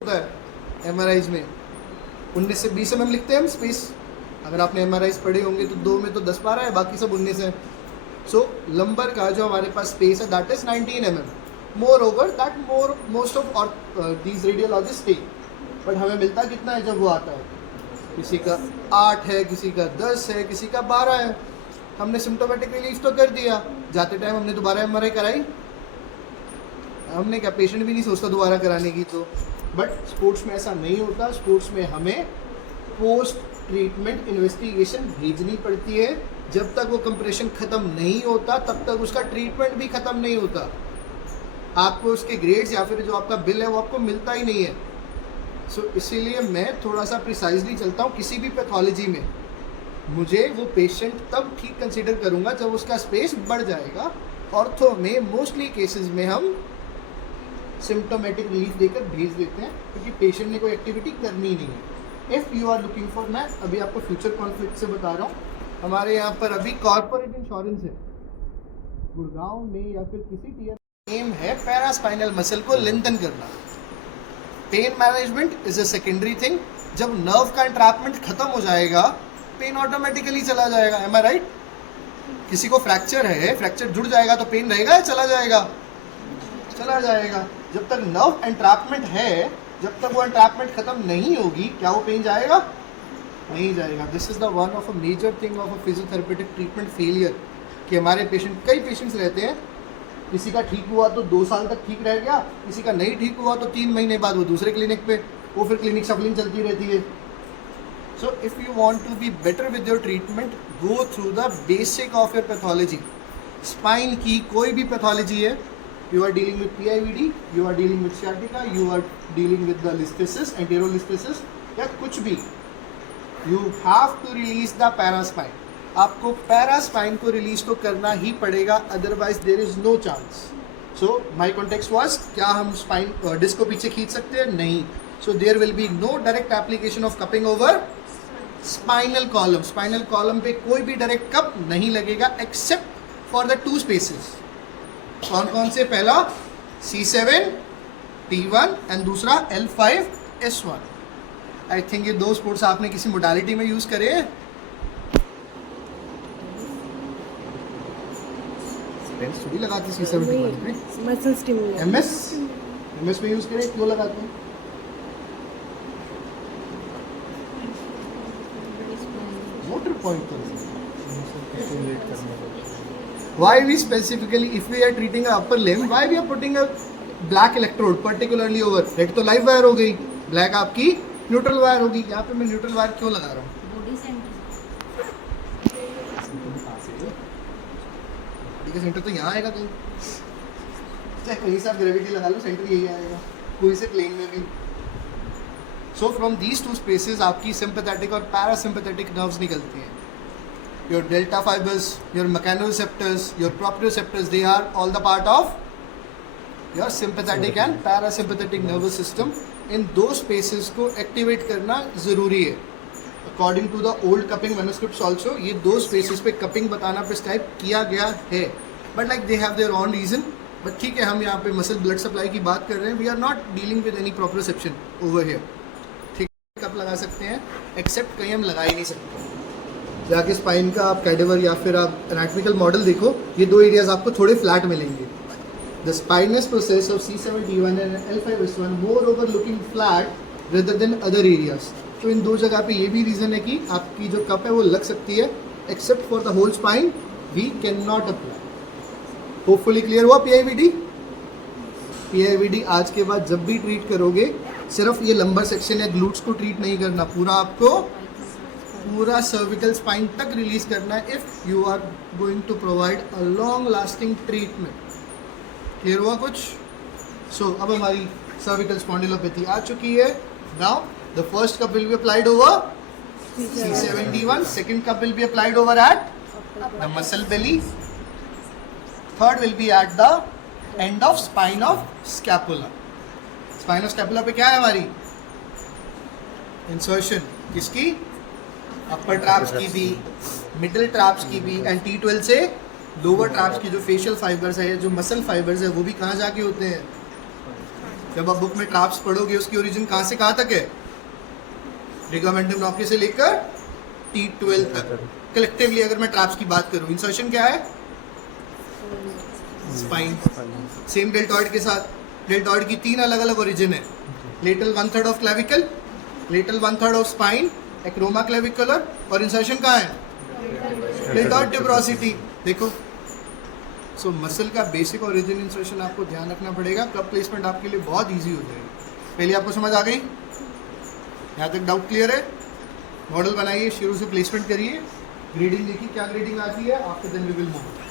होता है एमआरआईज में 19 से 20 mm लिखते हैं हम स्पेस। अगर आपने एमआरआईज पढ़े होंगे तो 2 में तो 10-12 है, बाकी सब 19 है। सो लंबर का जो हमारे पास स्पेस है that is 19 mm। Moreover that most of these radiologist take, but हमें मिलता कितना है जब वो आता है? किसी का 8 है, किसी का 10 है, किसी का 12 है। हमने सिम्टोमेटिक रिलीफ तो कर दिया, जाते टाइम हमने दोबारा एमआरआई कराई? हमने क्या, पेशेंट भी नहीं सोचता दोबारा कराने की तो। बट स्पोर्ट्स में ऐसा नहीं होता। स्पोर्ट्स में हमें पोस्ट ट्रीटमेंट इन्वेस्टिगेशन भेजनी पड़ती है। जब तक वो कंप्रेशन ख़त्म नहीं होता तब तक उसका ट्रीटमेंट भी ख़त्म नहीं होता। आपको उसके ग्रेड्स या फिर जो आपका बिल है वो आपको मिलता ही नहीं है। सो इसीलिए मैं थोड़ा सा प्रिसाइजली चलता हूँ किसी भी पैथोलॉजी में। मुझे वो पेशेंट तब ठीक कंसीडर करूँगा जब उसका स्पेस बढ़ जाएगा। ऑर्थो में मोस्टली केसेस में हम सिम्टोमेटिक रिलीफ देकर भेज देते हैं क्योंकि पेशेंट ने कोई एक्टिविटी करनी नहीं है। If you are looking for, मैं अभी आपको फ्यूचर कॉन्फ्लिक्ट से बता रहा हूँ, हमारे यहाँ पर अभी कॉर्पोरेट इंश्योरेंस है गुड़गांव में या फिर किसी टीयर। एम है पैरास्पाइनल मसल को लेंथन करना। Pain management is a secondary thing. जब नर्व का इंट्रैपमेंट खत्म हो जाएगा पेन ऑटोमेटिकली चला जाएगा। एम आई राइट? किसी को फ्रैक्चर है, फ्रैक्चर जुड़ जाएगा तो पेन रहेगा या चला जाएगा? चला जाएगा। जब तक नर्व एंट्रैपमेंट है, जब तक वो एंट्रैपमेंट खत्म नहीं होगी, क्या वो पेन जाएगा? नहीं जाएगा। This is the one of a major thing of a physiotherapeutic treatment failure कि हमारे पेशेंट, कई पेशेंट्स रहते हैं, किसी का ठीक हुआ तो 2 साल तक ठीक रह गया, किसी का नहीं ठीक हुआ तो 3 महीने बाद वो दूसरे क्लिनिक पे, वो फिर क्लिनिक शफलिंग चलती रहती है। So if you want to be better with your treatment, go through the basic of your pathology. Spine की कोई भी पैथोलॉजी है, you are dealing with PIVD, you are dealing with sciatica, you are dealing with the listhesis, anterolisthesis, या कुछ भी, you have to release the paraspine। आपको पैरास्पाइन को release तो करना ही पड़ेगा, otherwise there is no chance. So my context was, क्या हम स्पाइन डिस्क को पीछे खींच सकते हैं? नहीं। So there will be no direct application of cupping over spinal column. Spinal column पे कोई भी डायरेक्ट कप नहीं लगेगा एक्सेप्ट फॉर द 2 स्पेसेस। कौन कौन से? पहला C7 T1 एंड दूसरा L5 S1। आई थिंक ये 2 स्पोर्ट्स आपने किसी मोडालिटी में यूज करे हैं। थोड़ी लगाते C7 T1 में, मसल स्टिमुलेटर MS में यूज करे, क्यों लगाते हैं? Motor point why we specifically, if we are treating a upper limb, why we are putting a black electrode particularly over? Red तो लाइव वायर हो गई, ब्लैक आपकी न्यूट्रल वायर होगी। यहाँ पे मैं न्यूट्रल वायर क्यों लगा रहा हूँ? बॉडी का सेंटर तो यहाँ आएगा कहीं, चाहे कहीं से आप ग्रेविटी लगा लो, सेंटर यही आएगा, कोई से प्लेन में भी। सो फ्रॉम दीज 2 स्पेसेस आपकी सिंपैथेटिक और पैरासिम्पैथेटिक नर्व्स निकलती हैं। Your delta fibers, your mechanoreceptors, your proprioceptors, they are all the part of your sympathetic and parasympathetic nervous system। In 2 spaces को activate करना ज़रूरी है। According to the old cupping manuscripts also, ये 2 spaces पे cupping बताना prescribe किया गया है, but like they have their own reason। but ठीक है, हम यहाँ पे muscle blood supply की बात कर रहे हैं, we are not dealing with any proprioception over here। ठीक है, कप लगा सकते हैं, except कहीं हम लगा ही नहीं सकते। जाके स्पाइन का आप कैडेवर या फिर आप एनाटॉमिकल मॉडल देखो, ये 2 एरियाज आपको थोड़े फ्लैट मिलेंगे। The spinous process of C7 T1 and L5 S1 more over looking flat rather than other areas. तो इन 2 जगह पे ये भी रीज़न है कि आपकी जो कप है वो लग सकती है, except for the whole spine we can not apply. Hopefully clear हुआ PIVD? PIVD आज के बाद जब भी ट्रीट करोगे, सिर्फ ये लंबर सेक्शन या ग्लूट्स को ट्रीट नहीं करना, पूरा सर्विकल स्पाइन तक रिलीज करना है if you are going to provide a long lasting treatment. Clear हुआ कुछ? सो अब हमारी सर्विकल स्पॉन्डिलोपैथी आ चुकी है। Now the first cup will be applied over C7 T1, second cup will be applied over at the muscle belly, third will be at the end of spine of scapula. Spine of scapula पे क्या है हमारी insertion? किसकी? अपर traps की भी, middle traps की भी, and T12 से लोअर ट्रैप्स की जो फेशियल फाइबर्स है, जो मसल फाइबर्स है, वो भी कहाँ जाके होते हैं? जब आप बुक में ट्रैप्स पढ़ोगे उसकी ओरिजिन कहाँ से कहाँ तक है, लिगामेंटम नॉक्रे से लेकर T12 तक। कलेक्टिवली अगर मैं ट्रैप्स की बात करूँ, इंसर्शन क्या है, स्पाइन। सेम डेल्टॉइड के साथ, डेल्टॉइड की 3 अलग अलग ओरिजिन है, lateral 1/3 of clavicle, lateral 1/3 of spine, acromio clavicular, और इंसर्शन कहाँ है, डेल्टॉइड ट्यूबरोसिटी। देखो, सो मसल का बेसिक ओरिजिन इंसर्शन आपको ध्यान रखना पड़ेगा, कब प्लेसमेंट आपके लिए बहुत इजी हो जाएगी। पहले आपको समझ आ गई, यहाँ तक डाउट क्लियर है? मॉडल बनाइए, शुरू से प्लेसमेंट करिए, ग्रेडिंग देखिए क्या ग्रेडिंग आती है, after then we will move.